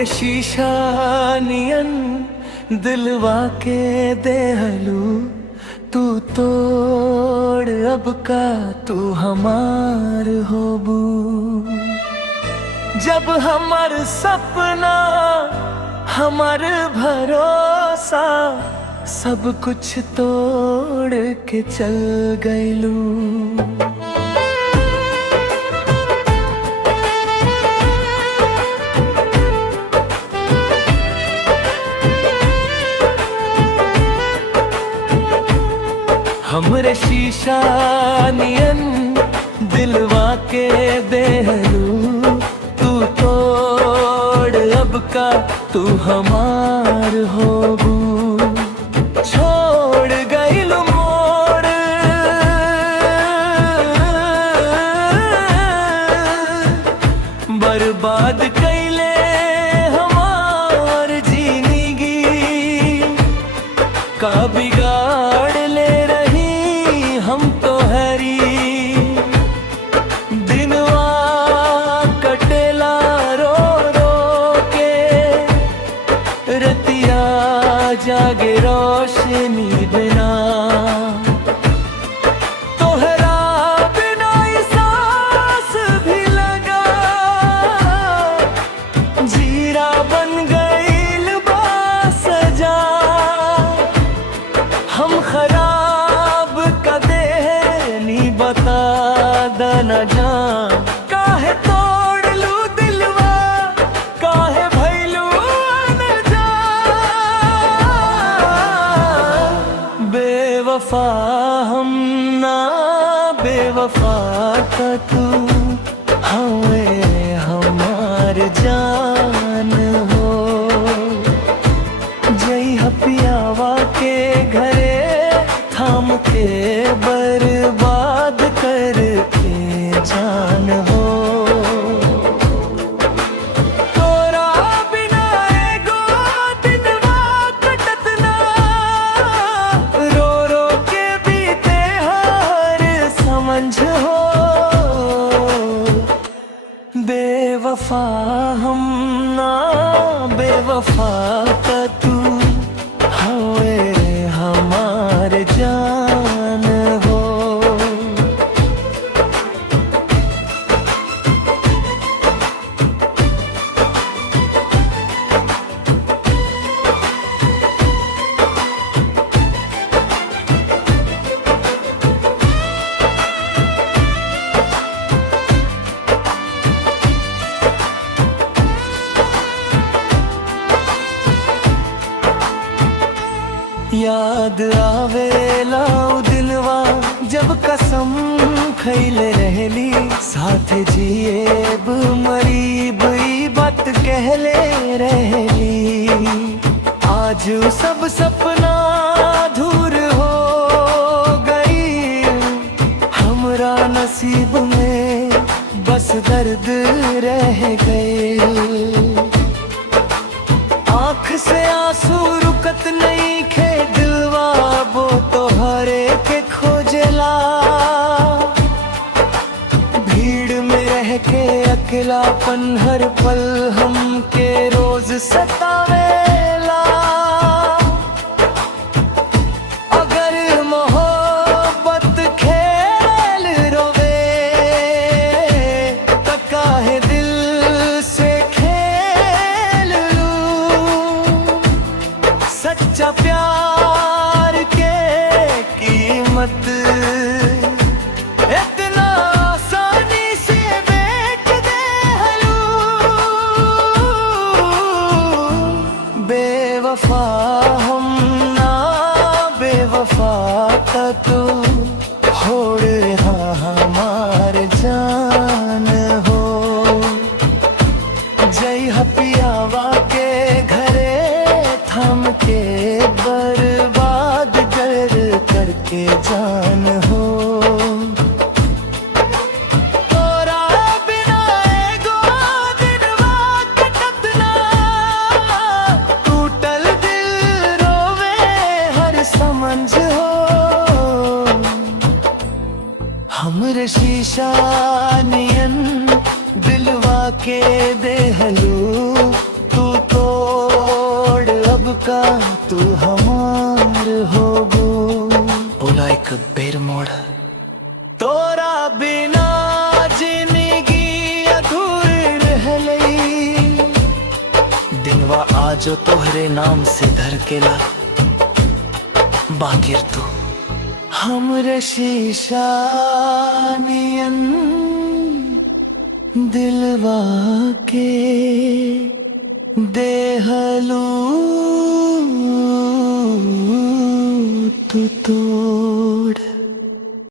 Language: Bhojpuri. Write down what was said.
हमरे शीशा नियन दिलवा के देहलू तू तोड़ अब का तू हमार होबू। जब हमार सपना हमार भरोसा सब कुछ तोड़ के चल गइलू। हमरे शीशा नियन दिलवा के देहलू तू तोड़ अब का तू हमार होबू। छोड़ गइलू मोड़ बर्बाद कैले हमार जिंदगी का बिगाड़ ले हम तो हरी दिनवा कटेला रो रो के रतिया जागे रोशनी बिना। तोहरा बिना सांस भी लगा जीरा बन गइल बा सजा। हम खराब बता दना जान काहे तोड़ लू दिलवा काहे भइलू न जान। बेवफा हम ना बेवफा का तू हमें हमार जान हो। जई हपियावा के घरे थाम के बर्बाद करके जान हो। तोरा बिना एगो दिनवा कटत ना रो रो के बीते हर समझ हो। बेवफा हम ना बेवफा का तू हमें हमार जान हो। याद आवेला उ दिलवा जब कसम खइले रहली साथ जिएब मरीब ई बात कहले रहली। आज सब सपना धूर हो गई हमरा नसीब में बस दर्द रह गए। आँख से आंसू रुकत नहीं खे दिलवा वो तो हरे के खोजला। भीड़ में रह के अकेलापन हर पल हमके रोज सतावेला। अगर मोहब्बत खेल रोवे तो काहे दिल से खेल लूं। सच्चा प्यार के कीमत इतना आसानी से बेच दे हलू। बेवफा हम ना बेवफा का तू होड़ हाँ हमार जान हो। जय हपियावा के घरे थम के बर्बाद करके जान हो। तोरा बिना एगो दिनवा कटत ना टूटल दिल रोवे हर समझ हो। हमरे शीशा नियन दिलवा के देहलू तू जो तोहरे नाम से धड़केला, बाकिर तू हमरे शीशा नियन दिलवा के देहलू तू तोड़।